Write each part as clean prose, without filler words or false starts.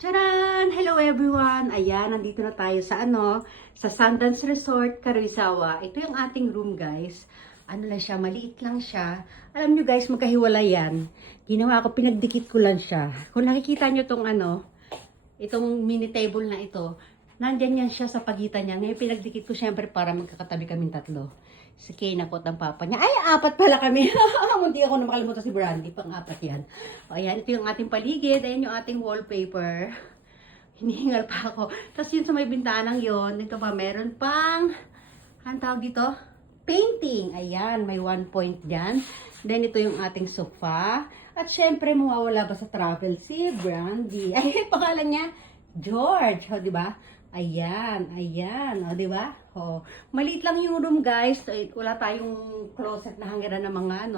Charan! Hello everyone! Ayan, nandito na tayo sa sa Sundance Resort, Caruizawa. Ito yung ating room, guys. Ano lang siya, maliit lang siya. Alam nyo guys, magkahiwalay yan. Ginawa ko, pinagdikit ko lang siya. Kung nakikita nyo tong itong mini table na ito, nandyan yan siya sa pagitan niya. Ngayon pinagdikit ko syempre para magkakatabi kaming tatlo. Si Kane po at ang papa niya. Ay, apat pala kami. Munti ako na makalimutan si Brandy. Pang-apat yan. O, ayan, ito yung ating paligid. Ayan yung ating wallpaper. Hinihingal pa ako. Tapos yun sa may bintanang yon, ito pa, meron pang, anong tawag dito? Painting. Ayan, may 1 point dyan. Then, ito yung ating sofa. At syempre, mawawala ba sa travel si Brandy? Ay, pangalan niya, George. O, diba? Ayan, ayan. O, diba? O, maliit lang yung room, guys. Wala tayong closet na hangiran ng mga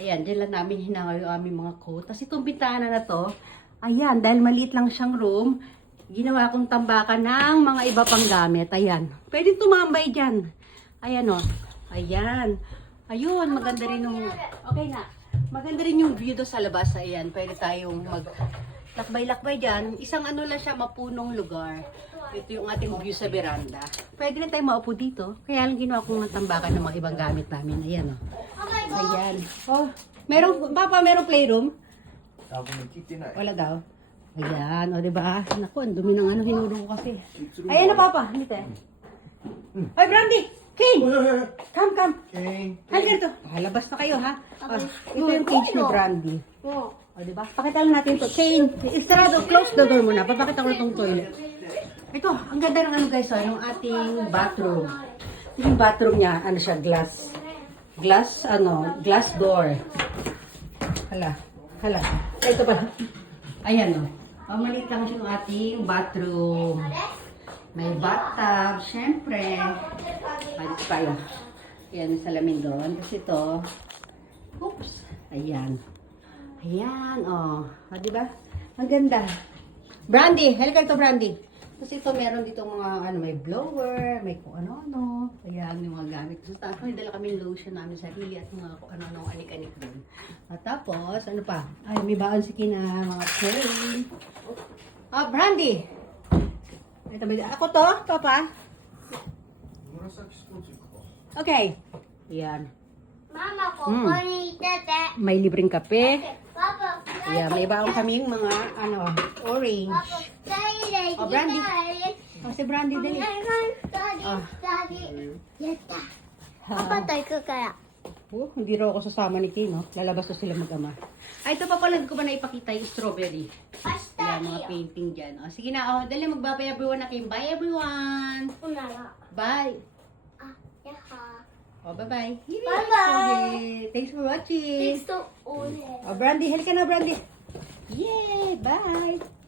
Ayan, dyan lang namin hinangal yung aming mga coat. Tapos itong bintana na to, ayan, dahil maliit lang siyang room, ginawa kong tambakan ng mga iba pang gamit. Ayan. Pwede tumambay dyan. Ayan o. Ayan. Ayun, maganda rin yung... Okay na. Maganda rin yung view do sa labas. Ayan, pwede tayong lakbay-lakbay dyan. Isang lang siya, mapunong lugar. Ito yung ating view sa veranda. Pwede na tayong maupo dito. Kaya lang ginawa kong tambakan ng mga ibang gamit namin. Ayan o. Ayan. Oh, merong playroom? Wala daw. Ayan, o diba? Naku, ang dumi ng hinuro ko kasi. Ayan na, Papa. Dito eh. Ay, Brandy! Kane! Come. Halika dito. Labas na kayo, ha? Ito yung cage ni Brandy. O diba? Pakita lang natin ito. Kane, close the door muna. Papakita ko itong toilet. Ito, ang ganda ng guys, yung ating bathroom. Yung bathroom niya, siya, glass door. Hala. Ito pala. Ayan maliit lang yung ating bathroom. May bathtub, syempre. Alis tayo. Ayan, yung salamin doon. Kasi ito, oops, ayan. Ayan, diba? Ang ganda. Brandy, halika ito, Brandy. Kasi ito, meron dito mga, may blower, may kung ano-ano. Ayan, yung mga gamit. So, tapos may dala kami lotion namin sarili at mga kung ano-ano anik-anik din. At tapos, ano pa? Ay, may baon si Kina, mga cream. Brandy! Ito ba? Ako to, Papa? Okay. Ayan. Mama, kukunitete. May libreng kape. Papa, Ayan, may baon kaming mga, orange. Brandy. Si Brandy, dali. Daddy. Yata. Papa, tayo ka kaya. Hindi raw ako sasama ni Kino. Lalabas na sila mag-ama. Ito pa pala ko ba na ipakita yung strawberry. Ayan, mga painting dyan. Sige na, dali magbabay everyone na kayo. Bye everyone. Bye. Bye-bye. Bye-bye. Thanks for watching. Thanks to all. Brandy, halika na, Brandy. Yay! Bye!